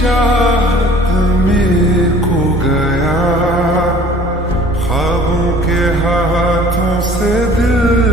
चाहत में खो गया, ख्वाबों के हाथों से दिल